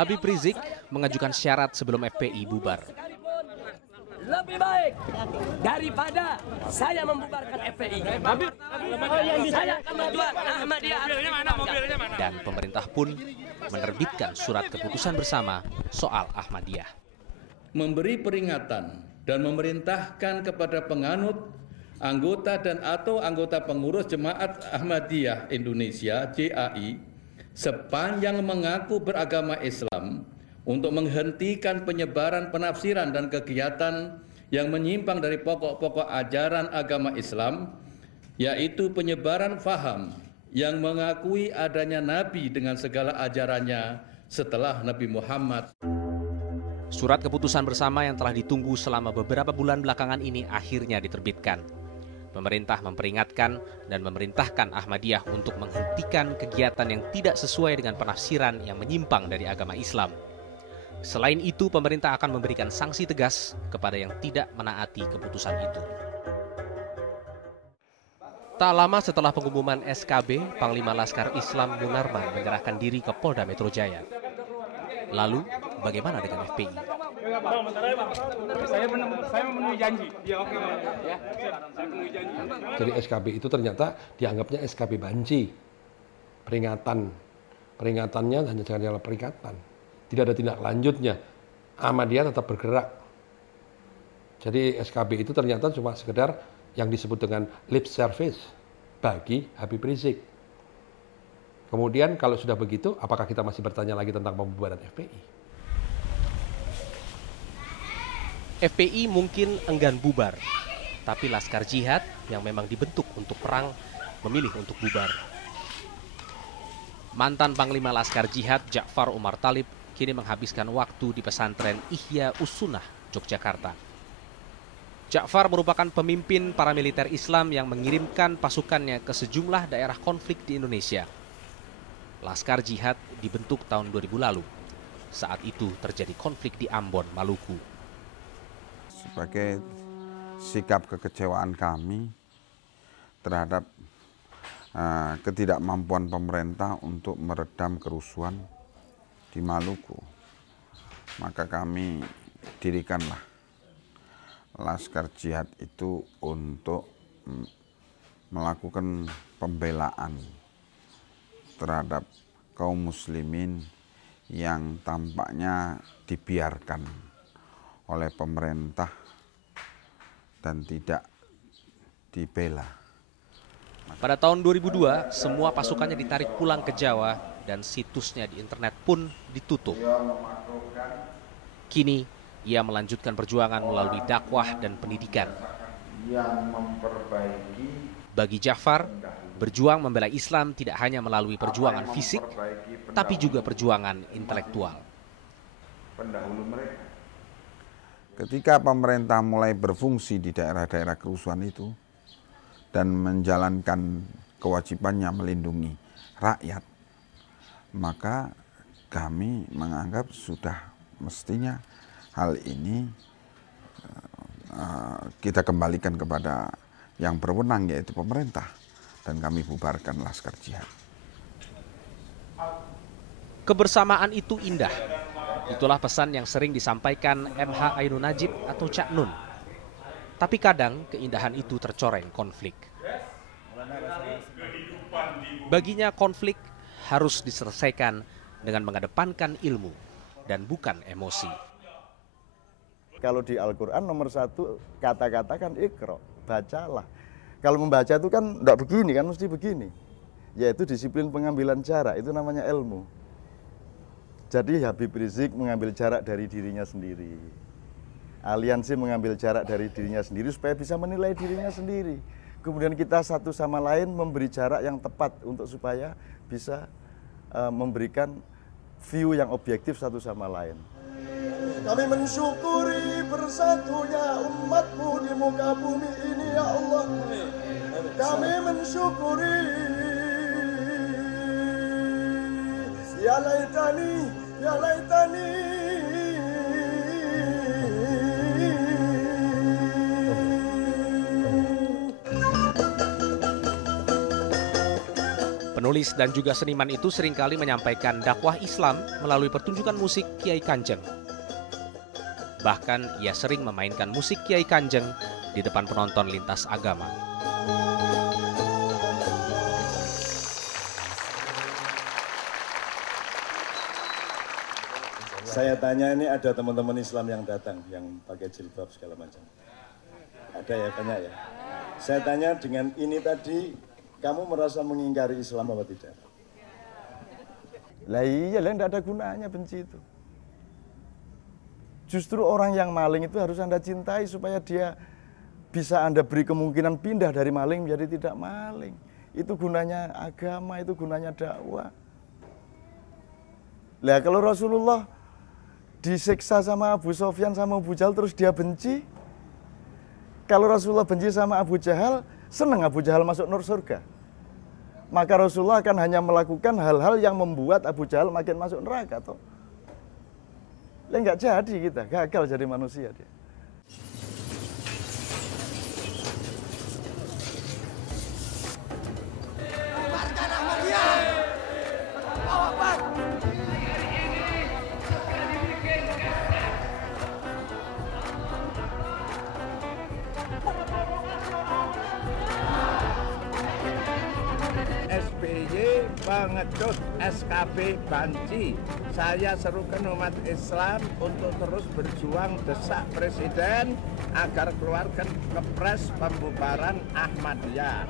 Habib Rizik mengajukan syarat sebelum FPI bubar. Lebih baik daripada saya membubarkan FPI. Saya akan berjuang Ahmadiyah. Dan pemerintah pun menerbitkan surat keputusan bersama soal Ahmadiyah. Memberi peringatan dan memerintahkan kepada penganut, anggota dan atau anggota pengurus Jemaat Ahmadiyah Indonesia (JAI) sepanjang mengaku beragama Islam untuk menghentikan penyebaran penafsiran dan kegiatan yang menyimpang dari pokok-pokok ajaran agama Islam, yaitu penyebaran faham yang mengakui adanya Nabi dengan segala ajarannya setelah Nabi Muhammad. Surat keputusan bersama yang telah ditunggu selama beberapa bulan belakangan ini akhirnya diterbitkan. Pemerintah memperingatkan dan memerintahkan Ahmadiyah untuk menghentikan kegiatan yang tidak sesuai dengan penafsiran yang menyimpang dari agama Islam. Selain itu, pemerintah akan memberikan sanksi tegas kepada yang tidak menaati keputusan itu. Tak lama setelah pengumuman SKB, Panglima Laskar Islam Munarman menyerahkan diri ke Polda Metro Jaya. Lalu, bagaimana dengan FPI? Saya memenuhi janji. Jadi SKB itu ternyata dianggapnya SKB banci. Peringatannya hanya jangan peringatan. Tidak ada tindak lanjutnya. Ahmadiyah tetap bergerak. Jadi SKB itu ternyata cuma sekedar yang disebut dengan lip service bagi Habib Rizik. Kemudian kalau sudah begitu, apakah kita masih bertanya lagi tentang pembubaran FPI? FPI mungkin enggan bubar, tapi Laskar Jihad yang memang dibentuk untuk perang memilih untuk bubar. Mantan Panglima Laskar Jihad Ja'far Umar Thalib kini menghabiskan waktu di pesantren Ihya Us-Sunnah, Yogyakarta. Ja'far merupakan pemimpin paramiliter Islam yang mengirimkan pasukannya ke sejumlah daerah konflik di Indonesia. Laskar Jihad dibentuk tahun 2000 lalu. Saat itu terjadi konflik di Ambon, Maluku. Sebagai sikap kekecewaan kami terhadap ketidakmampuan pemerintah untuk meredam kerusuhan di Maluku, maka kami dirikanlah Laskar Jihad itu untuk melakukan pembelaan terhadap kaum muslimin yang tampaknya dibiarkan oleh pemerintah dan tidak dibela. Pada tahun 2002, semua pasukannya ditarik pulang ke Jawa dan situsnya di internet pun ditutup. Kini, ia melanjutkan perjuangan melalui dakwah dan pendidikan. Bagi Ja'far, berjuang membela Islam tidak hanya melalui perjuangan fisik, tapi juga perjuangan intelektual. Ketika pemerintah mulai berfungsi di daerah-daerah kerusuhan itu dan menjalankan kewajibannya melindungi rakyat, maka kami menganggap sudah mestinya hal ini kita kembalikan kepada yang berwenang, yaitu pemerintah, dan kami bubarkan Laskar Jihad. Kebersamaan itu indah. Itulah pesan yang sering disampaikan MH Ainun Najib atau Cak Nun. Tapi kadang keindahan itu tercoreng konflik. Baginya konflik harus diselesaikan dengan mengedepankan ilmu dan bukan emosi. Kalau di Al-Quran nomor 1 kata-kata kan ikra, bacalah. Kalau membaca itu kan tidak begini, kan mesti begini. Yaitu disiplin pengambilan jarak, itu namanya ilmu. Jadi Habib Rizik mengambil jarak dari dirinya sendiri. Aliansi mengambil jarak dari dirinya sendiri supaya bisa menilai dirinya sendiri. Kemudian kita satu sama lain memberi jarak yang tepat untuk supaya bisa memberikan view yang objektif satu sama lain. Kami mensyukuri bersatunya umatmu di muka bumi ini, ya Allah. Kami mensyukuri. Ya laitani, ya laitani. Penulis dan juga seniman itu seringkali menyampaikan dakwah Islam melalui pertunjukan musik Kiai Kanjeng. Bahkan ia sering memainkan musik Kiai Kanjeng di depan penonton lintas agama. Saya tanya, ini ada teman-teman Islam yang datang, yang pakai jilbab segala macam. Ada ya, banyak ya. Saya tanya, dengan ini tadi, kamu merasa mengingkari Islam apa tidak? Lah iya, tidak ada gunanya benci itu. Justru orang yang maling itu harus Anda cintai supaya dia bisa Anda beri kemungkinan pindah dari maling menjadi tidak maling. Itu gunanya agama, itu gunanya dakwah. Lah kalau Rasulullah disiksa sama Abu Sofyan sama Abu Jahal terus dia benci. Kalau Rasulullah benci sama Abu Jahal, senang Abu Jahal masuk surga. Maka Rasulullah akan hanya melakukan hal-hal yang membuat Abu Jahal makin masuk neraka. Toh. Lah nggak jadi kita, gagal jadi manusia dia. SBY pengecut SKB Banci. Saya serukan umat Islam untuk terus berjuang desak Presiden agar keluarkan kepres pembubaran Ahmadiyah.